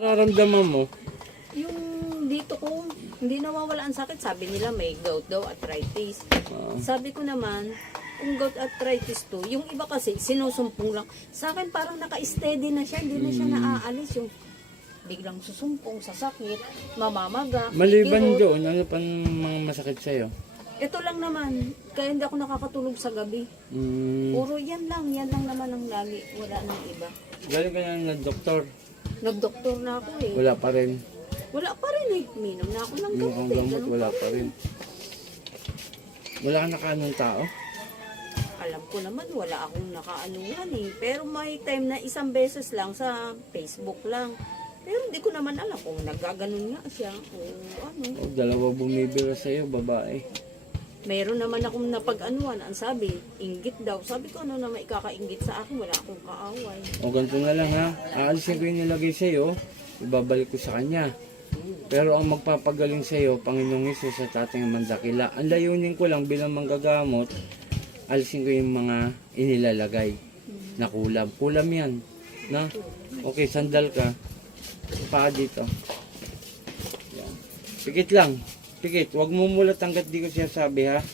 Nararamdaman mo? Yung dito ko, hindi nawawala ang sakit. Sabi nila may gout daw, arthritis. Sabi ko naman, kung gout arthritis to, yung iba kasi sinusumpong lang. Sa akin parang naka-steady na siya, hindi na siya naaalis. Yung biglang susumpong sa sakit, mamamaga. Maliban kirot. doon, ano pang mga masakit sa'yo? Ito lang naman, kaya hindi ako nakakatulog sa gabi. Puro yan lang naman ang lagi. Wala nang iba. Galing ka na ng doktor? Nag-doktor na ako eh. Wala pa rin. Wala pa rin eh. Minom na ako ng gamot Mukhang eh. gamot, Ganun wala pa pa rin. Wala ka nakaanong tao? Alam ko naman wala akong nakaanuhan eh. Pero may time na isang beses lang sa Facebook lang. Pero hindi ko naman alam kung nagaganon nga siya o ano. O, dalawa bumibira sa'yo, babae. Meron naman akong napag-anuhan. Ang sabi, inggit daw. Sabi ko ano na may kakainggit sa akin. Wala akong kaaway. O ganito na lang ha, aalisin ko yung nilagay sa'yo, ibabalik ko sa kanya. Pero ang magpapagaling sa'yo, Panginoong Hesus at ating mandakila. Ang layunin ko lang bilang manggagamot, alisin ko yung mga inilalagay na kulam. Kulam yan. Na? Okay, sandal ka. Paa dito. Yan. Pikit lang. Pikit. Huwag mo mulat hanggat di ko sinasabi ha.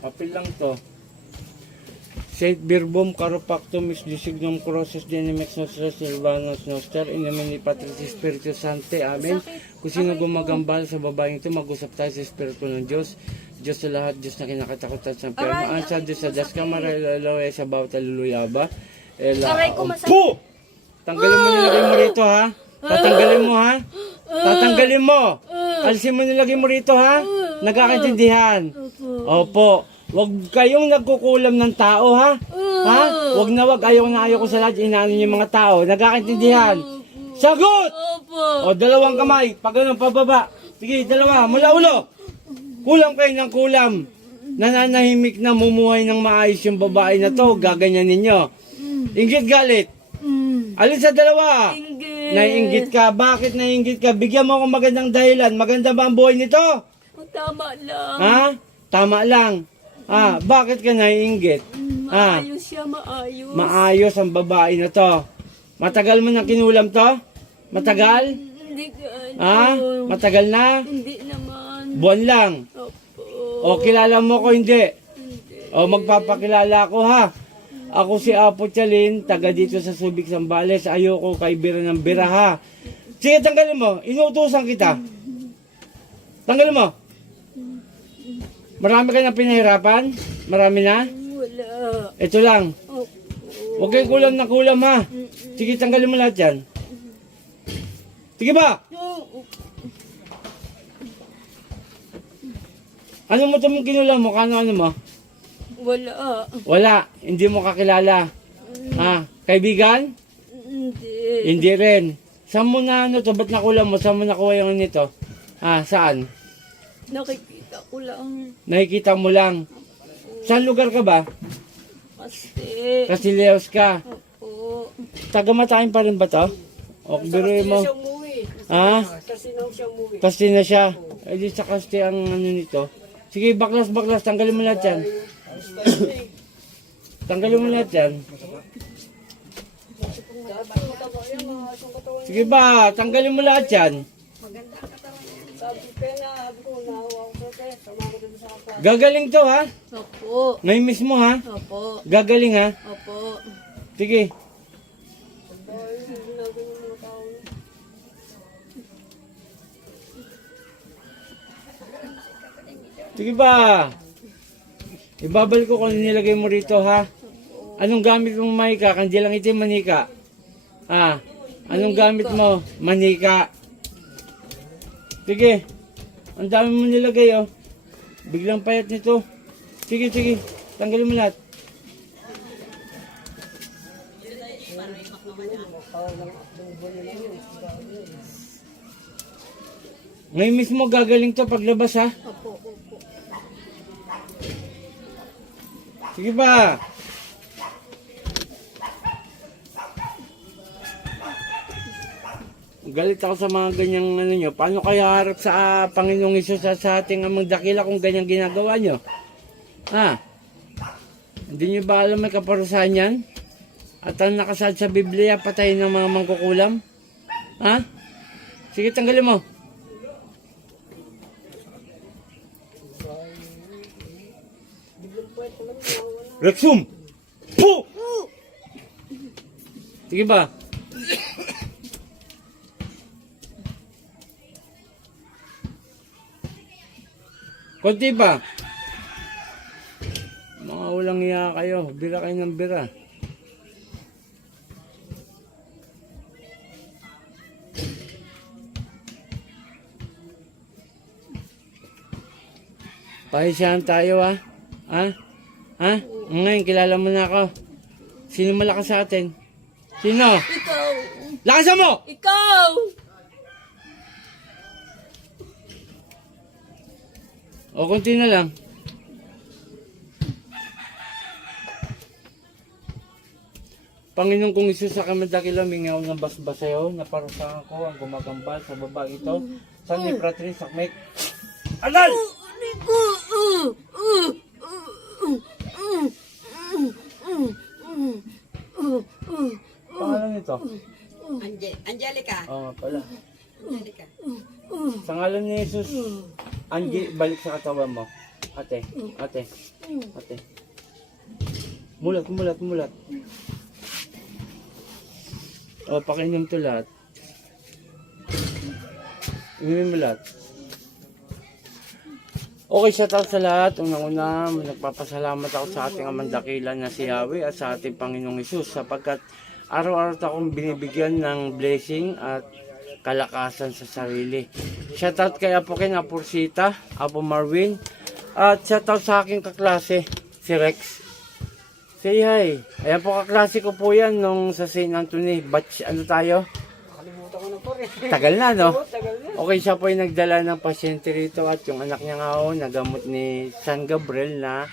Papel lang to. Saint Birbom Caropactum is designum crosses dynamics nostra silvanos noster in the name ni Patris Spiritus Sancte. Amen. Kung sino gumagambal sa babaeng ito, mag-usap tayo sa Espiritu ng Diyos. Diyos sa lahat, Diyos na kinakatakutan sa permaan sa Diyos sa das kamara ilalawe sa bawat aluluya ba? Aray ko masakit. Po! Tanggalin mo nilagay mo rito ha. Tatanggalin mo ha. Tatanggalin mo. Alisin mo nilagay mo rito ha. Nagkakaintindihan. Opo. Huwag kayong nagkukulam ng tao ha. Ha? Huwag na huwag. Ayaw ko sa lahat. Inaano yung mga tao. Nagkakaintindihan. Sagot! O, dalawang kamay. Pag ganun, pababa. Sige, dalawa. Mula ulo. Kulam kayo ng kulam. Nananahimik na mumuhay ng maayos yung babae na to. Gaganyan ninyo. Inggit galit. Alin sa dalawa? Inggit. Naiinggit ka. Bakit naiinggit ka? Bigyan mo akong magandang dahilan. Maganda ba ang buhay nito? Tama lang. Ha? Tama lang. Bakit ka naiinggit? Maayos siya, maayos. Maayos ang babae na to. Matagal mo nang kinulam to? Matagal? Hindi ka Matagal na? Hindi naman. Buwan lang. Opo. O kilala mo ko hindi? Hindi. O magpapakilala ako ha. Ako si Apo Chalin, taga dito sa Subic, Zambales. Ayoko kay bira ng bira ha. Sige, tanggalin mo. Inuutusan kita. Tanggalin mo. Marami ka na pinahirapan? Marami na? Wala. Ito lang. Opo. Huwag kayong kulam na kulam ha. Sige, tanggalin mo lahat yan. Sige ba? Ano mo itong kinulam mo? Ano mo? Wala. Wala. Hindi mo kakilala. Kaibigan? Hindi. Hindi rin. Saan mo na ano to? Ba't nakulam mo? Saan mo nakuha yung nito? Saan? Nakikita ko lang. Nakikita mo lang. Saan lugar ka ba? Kasi. Casileos ka. Opo. Taga-Matayin pa rin ba to? O, biruin mo. Kasti na siya. Eh di sa kasti ang ano nito. Sige, baklas. Tanggalin mo lahat yan. Tanggalin mo lahat yan. Sige ba, tanggalin mo lahat yan. Gagaling to ha. Opo. Ngayon mismo ha. Opo. Gagaling ha. Opo. Sige. Sige ba? Ibabalik ko kung nilagay mo rito ha. Anong gamit mo manika? Kandilang itim manika. Anong gamit mo? Manika. Sige. Ang dami mo nilagay oh. Biglang payat nito. Sige. Tanggalin mo lahat. Ngayon mismo gagaling to paglabas ha. Opo. Sige ba? Galit ako sa mga ganyang ano nyo. Paano kayo harap sa Panginoong Hesus sa ating amang dakila kung ganyang ginagawa nyo? Hindi nyo ba alam may kaparusahan yan? At ang nakasaad sa Biblia, patayin ng mga mangkukulam? Ha? Sige, tanggalin mo. Rexum! Po! Sige ba? Konti ba? Mga ulang iya kayo. Bira kayo ng bira. Pahisyahan tayo ha? Ha? Ha? Ngayon, kilala mo na ako. Sino malakas sa atin? Sino? Ikaw! Lakasan mo! Ikaw! O, konti na lang. Panginoon kong Isus, sa kamadakila, mingaw ng basbas sa'yo, na parusahan ko ang gumagambal sa baba ito. San ni Fratri, sakmek. Agal! Pangalan nito? Angelica. Oo nga pala. Angelica. Sa ngalan ni Jesus, Angie, balik sa katawan mo. Ate, ate, ate. Mulat, mulat, mulat. O, pakinom to lahat. Inumin mo lahat. Okay, shout out sa lahat. Unang-una, nagpapasalamat ako sa ating amang dakilan na si Yahweh at sa ating Panginoong Isus sapagkat araw-araw akong binibigyan ng blessing at kalakasan sa sarili. Shout out kay Apo Ken, Apo Rosita, Apo Marvin, at shout out sa aking kaklase, si Rex. Say hi. Ayan po, kaklase ko po yan nung sa St. Anthony. Batch, ano tayo? Nakalimutan ko na po rin. Tagal na, no? Tagal na. Okay, siya po yung nagdala ng pasyente rito at yung anak niya nga ho, nagamot ni San Gabriel na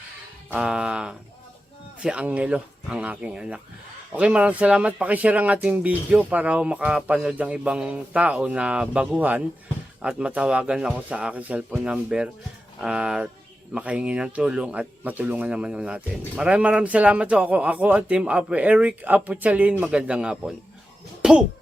si Angelo, ang aking anak. Okay, maraming salamat. Pakishare ang ating video para ho makapanood ng ibang tao na baguhan at matawagan ako sa aking cellphone number at makahingi ng tulong at matulungan naman ho natin. Maraming salamat ho. Ako at Team Apo Eric Apo Chalin. Magandang hapon. Poo!